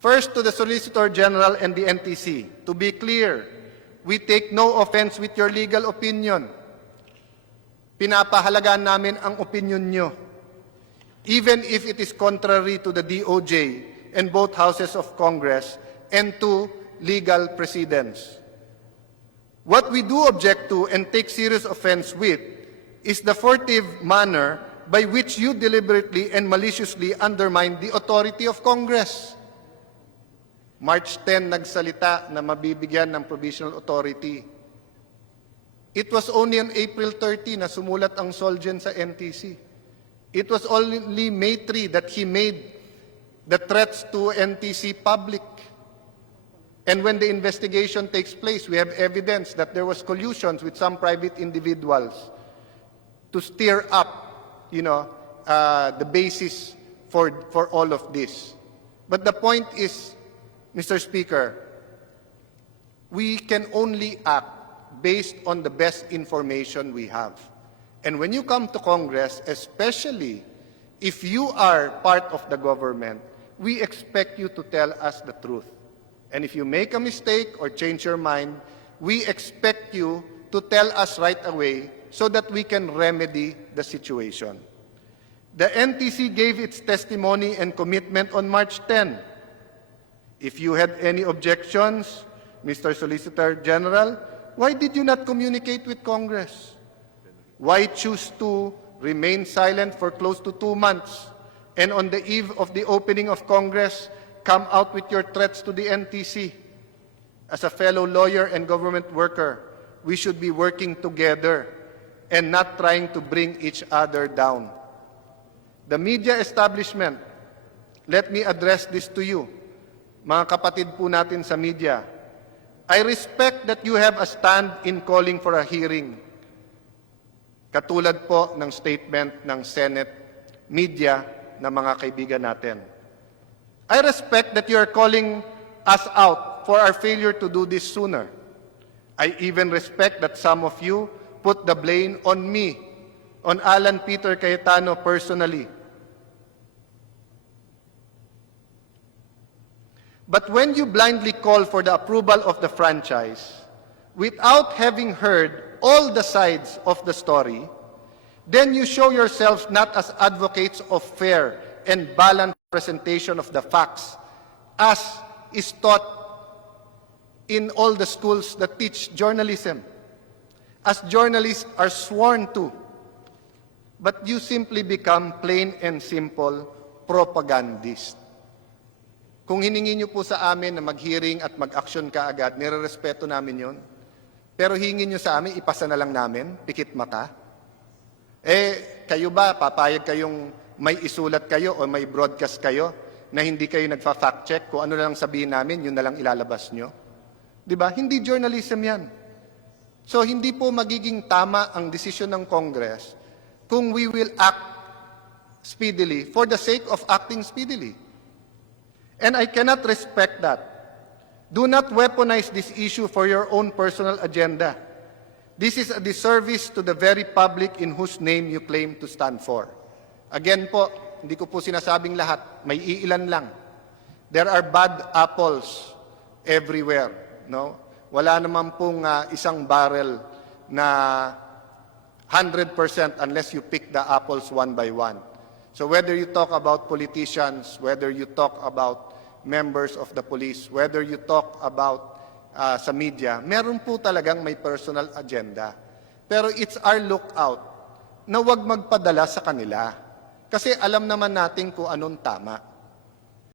First, to the Solicitor General and the NTC, to be clear, we take no offense with your legal opinion. Pinapahalagaan namin ang opinion nyo, even if it is contrary to the DOJ and both houses of Congress and to legal precedents. What we do object to and take serious offense with is the furtive manner by which you deliberately and maliciously undermine the authority of Congress. March 10, nagsalita na mabibigyan ng provisional authority. It was only on April 30 na sumulat ang Solgen sa NTC. It was only May 3 that he made the threats to NTC public. And when the investigation takes place, we have evidence that there was collusions with some private individuals to stir up, the basis for all of this. But the point is, Mr. Speaker, we can only act based on the best information we have. And when you come to Congress, especially if you are part of the government, we expect you to tell us the truth. And if you make a mistake or change your mind, we expect you to tell us right away so that we can remedy the situation. The NTC gave its testimony and commitment on March 10. If you had any objections, Mr. Solicitor General, why did you not communicate with Congress? Why choose to remain silent for close to 2 months and on the eve of the opening of Congress, come out with your threats to the NTC? As a fellow lawyer and government worker, we should be working together and not trying to bring each other down. The media establishment, let me address this to you. Mga kapatid po natin sa media, I respect that you have a stand in calling for a hearing. Katulad po ng statement ng Senate media na mga kaibigan natin. I respect that you are calling us out for our failure to do this sooner. I even respect that some of you put the blame on me, on Alan Peter Cayetano personally. But when you blindly call for the approval of the franchise, without having heard all the sides of the story, then you show yourselves not as advocates of fair and balanced presentation of the facts, as is taught in all the schools that teach journalism, as journalists are sworn to. But you simply become plain and simple propagandists. Kung hiningi niyo po sa amin na mag-hearing at mag-action kaagad, nire-respeto namin yon. Pero hingin niyo sa amin, ipasa na lang namin, pikit mata. Kayo ba, papayag kayong may isulat kayo o may broadcast kayo na hindi kayo nagfa-fact check, kung ano na lang sabihin namin, yun na lang ilalabas nyo? Diba? Hindi journalism yan. So hindi po magiging tama ang desisyon ng Congress kung we will act speedily for the sake of acting speedily. And I cannot respect that. Do not weaponize this issue for your own personal agenda. This is a disservice to the very public in whose name you claim to stand for. Again po, hindi ko po sinasabing lahat, may iilan lang. There are bad apples everywhere. No? Wala naman pong isang barrel na 100% unless you pick the apples one by one. So whether you talk about politicians, whether you talk about members of the police, whether you talk about sa media, meron po talagang may personal agenda. Pero it's our lookout na huwag magpadala sa kanila. Kasi alam naman natin kung anong tama.